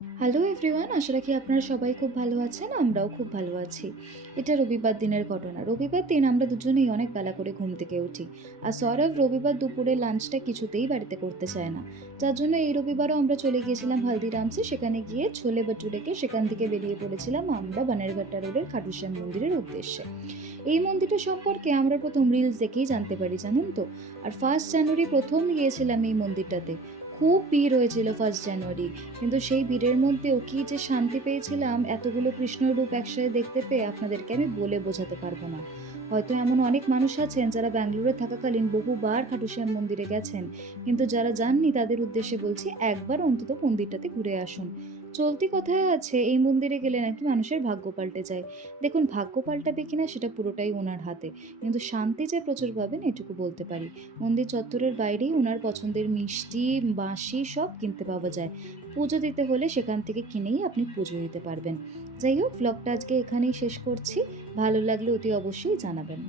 Hello everyone, আশা রাখি আপনারা সবাই খুব ভালো আছেন। আমরাও খুব ভালো আছি। এটা রবিবার দিনের ঘটনা। রবিবার দিন আমরা দুজনেই অনেক বেলা করে ঘুম থেকে উঠি। আর সৌরভ রবিবার দুপুরে লাঞ্চটা কিছুতেই বাড়িতে করতে চায় না। যার জন্য এই রবিবারও আমরা চলে গিয়েছিলাম হালদিরামসে। সেখানে গিয়ে ছোলে ভাটুরেকে সেখান থেকে বেরিয়ে পড়েছিলাম আমরা বানেরঘাটা রোডের খাটু শ্যাম মন্দিরের উদ্দেশ্যে। এই মন্দিরটা সম্পর্কে আমরা প্রথম রিলস দেখেই জানতে পারি, জানেন তো। আর 1 জানুয়ারি প্রথম গিয়েছিলাম এই মন্দিরটাতে। খুব ভিড় হয়েছিল 1 জানুয়ারি। কিন্তু সেই ভিড়ের মধ্যেও কি যে শান্তি পেয়েছিলাম এতগুলো কৃষ্ণর রূপ একসাথে দেখতে পেয়ে, আপনাদেরকে আমি বলে বোঝাতে পারবো না। হয়তো এমন অনেক মানুষ আছেন যারা ব্যাঙ্গালোরে থাকাকালীন বহুবার খাটু শ্যাম মন্দিরে গেছেন, কিন্তু যারা যাননি তাদের উদ্দেশ্যে বলছি, একবার অন্তত মন্দিরটাতে ঘুরে আসুন। চলতি কথায় আছে, এই মন্দিরে গেলে নাকি মানুষের ভাগ্য পাল্টে যায়। দেখুন, ভাগ্য পাল্টাবে কিনা সেটা পুরোটাই ওনার হাতে, কিন্তু শান্তি যে প্রচুর পাবেন এটুকু বলতে পারি। মন্দির চত্বরের বাইরেই ওনার পছন্দের মিষ্টি, বাঁশি সব কিনতে পাওয়া যায়। পুজো দিতে হলে সেখান থেকে কিনেই আপনি পুজো দিতে পারবেন। যাই হোক, ভ্লগটা আজকে এখানেই শেষ করছি। ভালো লাগলে অতি অবশ্যই জানাবেন।